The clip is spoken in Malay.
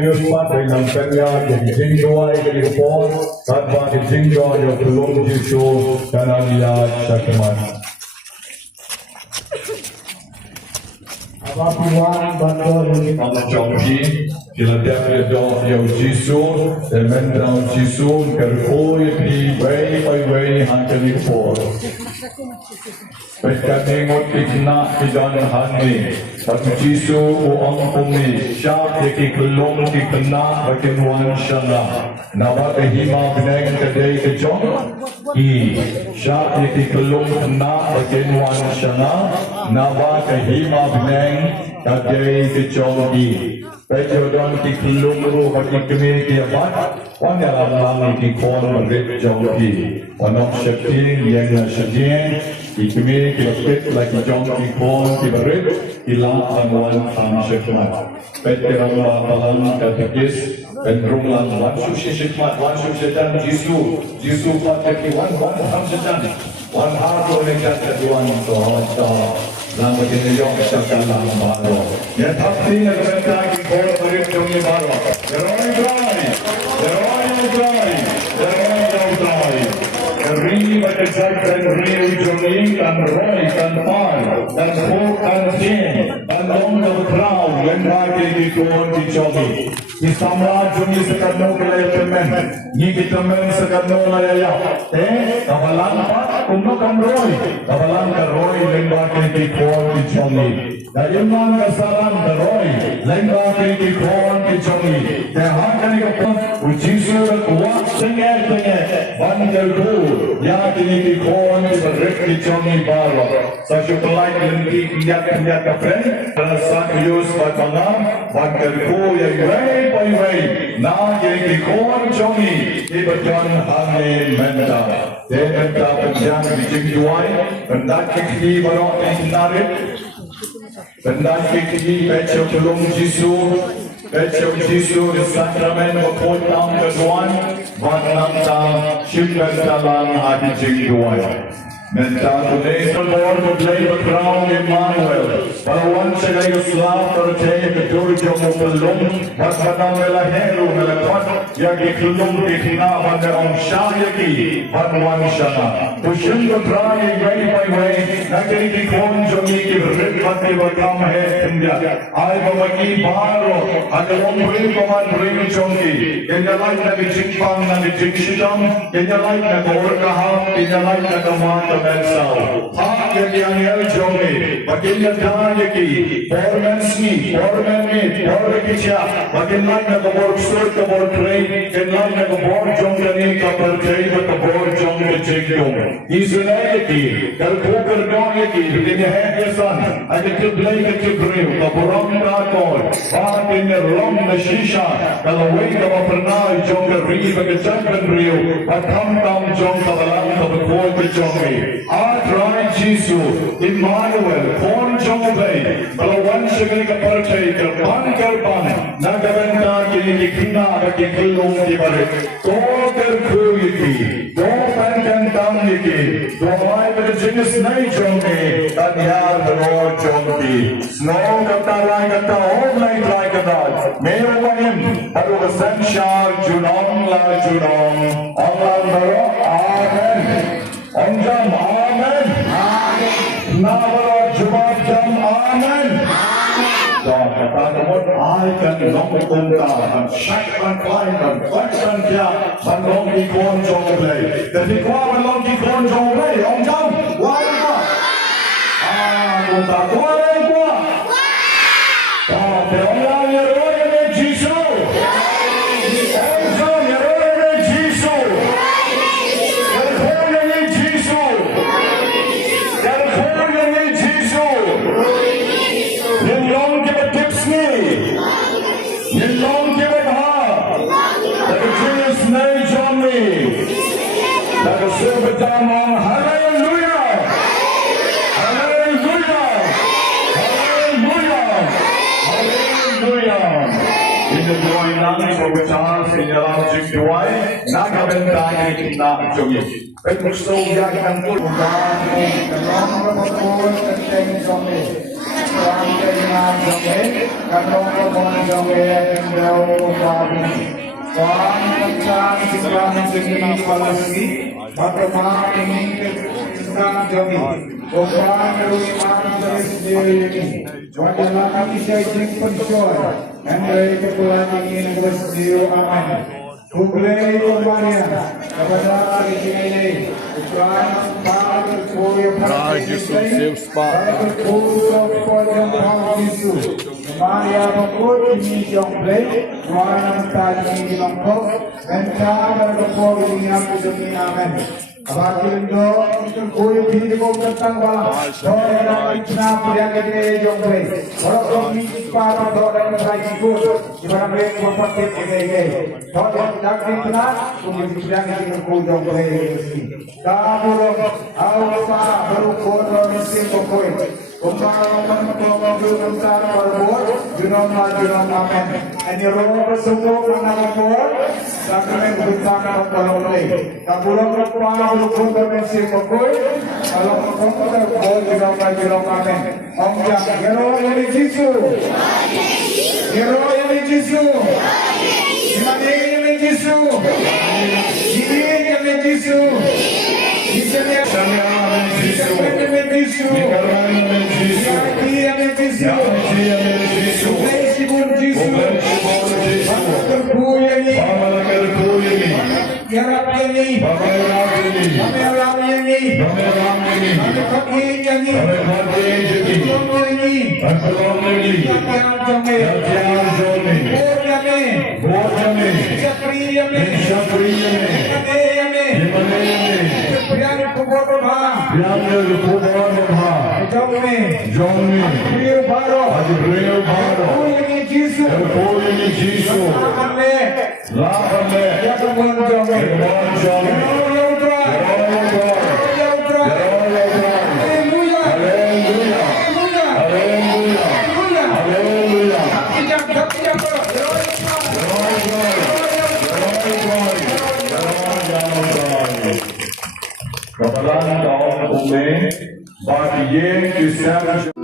Yus Mat ay ng kanya, Jingduay, Kalipon, Katwa ni Jingduay, yung tulong Jisu, Kanaliyat, Sakyaman. Abapuan Bandol Ang Jonghi, Philadelphia Dog, yung Jisu, Emendang Jisu, Kyrkhu, di way, hanggang po. Pagkatingot ikna idan hani, pag Jisu uang umi, siya ikikulong ikna baginuan siya na, nawakahima bineng kaday kajong, siya ikikulong na baginuan siya na, nawakahima bineng kaday kajong. Pero doon ikikulong ro at ikimi kiyabat, wanya lang ikikon marit jonghi, wanok syakting yang na syakting, ikimi kilapit lagi jong ikon kibarit, ilang angwan ang syakmat. Pero ang mapalang katikis, pero lang wan susi syakmat, wan susi dan Jisu pataki wan ang syaktan, wan harto lekat kaduan so lang begini yung syaktan lang baru. Ya tapi yang kita ikon marit jonghi baru. Ri macam dan ri ujungin dan roy dan pan dan hook dan tin dan long dan crown yang lagi di tuan di jogi. Di samra jumi sekadno kelai temen, ni kita men sekadno layaya. Kawalan pa kuno kam roy, kawalan ka roy yang lagi di tuan di jogi. Dari mana kesalan ka roy yang lagi di tuan di jogi. Tehak kali kapal ujisu kuat sengat ban Kyrkhu. Ya kini dikon seberik di Johnny Barwa. Saya pelai lagi kiat kapren. Rasa kuyus batangam ban Kyrkhu yang way. Na yang dikon Johnny di bagian hane menda. Menda penjang di Jingduay. Benda kiki barok di khynnarit. Benda kiki pecho tulung Jisu. Pecho Jisu di sakramen wakot ang kaduan. Vananta Shimbantalang Adi Jingduay. Menta today the Lord will lay the crown Emmanuel. Parawan siya kayo slav terjaya kedurjong pelung. Masmanang melahero melakot. Yagi kelung dikina pada ang syayaki. Panwan siya na. Pusyong ketraya way. Nagay dikon jongi kirit pati wakam hekendia. Ay bawagi baro. Agalong rin paman rin jongi. Kenyalay nagijingpang nagijingsidang. Kenyalay nagorkaham. Kenyalay nagamata Mensau, hak yang Jomi, bagian dayaki, formensi, formenit, forkicha, bagian nagabor sur kabor train, bagian nagabor jongani kapertay kabor jong kejigdong. Israeli, Kyrkhu kerdayaki, begini hekesan, ada keblay kebriu, kaborong nakon, batin rom na shisha, kalaway kapernay jong keri bagajang kenriu, patam jong kabalang kabakoy kejongi. Atrai Jisu, Emmanuel, Pon Jongbe, Balawan Shagani Kapartay, Karban, Nagaventa, Kina, Kilung Tibarit, Go Kyrkhu Yiki, Go Pankantang Yiki, Go Mai Virginis Nai Jongi, Tanyar Lord Jongi, Snow Katarai Kata, All Night Like a Dog, Mayo Wayim, Adu Sanshar, Junong La Junong, Allah Maro, Amen. Onjam, Amen. Nawara Jumajam, Amen. God, kata temut, I can long kumta, and shak and climb and flex and kia, and long ikon jonglei. Jadi kau long ikon jonglei, onjam, why not? Kumta kuai kuah. Tapi orang yang roy Jisu. Pembecahan sinyalam Jingduay, Nagabentay kita Jogi. Gusto yang pun bukan dalam berpakaian tentang Jogi. nam trong ấy các ông có con trong ấy đâu qua Tuhan tentang segala segi palasi bagaimana ini tentang jami Tuhan rumah sendiri adalah kami saya pencoy dan dari kepulangan ini bersih aman Kublai Maria kepada hari ini Tuhan para berkuya pada Yesus para berkuya pada Yesus Maria berkuya di Jomblai Tuhan mentadi di Lombok dan cara berkuya di Amin Amin Abatin do berkuya di tentang bala doa dan ikhna yang kita Jomblai kalau kami para doa dan ikhna di mana mereka berpakai ini doa Daging benar, kemudian kita kudong berhenti. Kamu awsa berukur mesin pokoi. Kumpulan besar berbuat, junon amen. Ini roh bersungguh mengatur, sakramen bersama beroleh. Kamu berukur mesin pokoi, kalau kumpulan berbuat junon amen. Om yang hero yang Yesus, hero yang Yesus. Yesus, ini yang Yesus, Isanya yang Yesus, Kebetulan kaum umum bagi yang kisah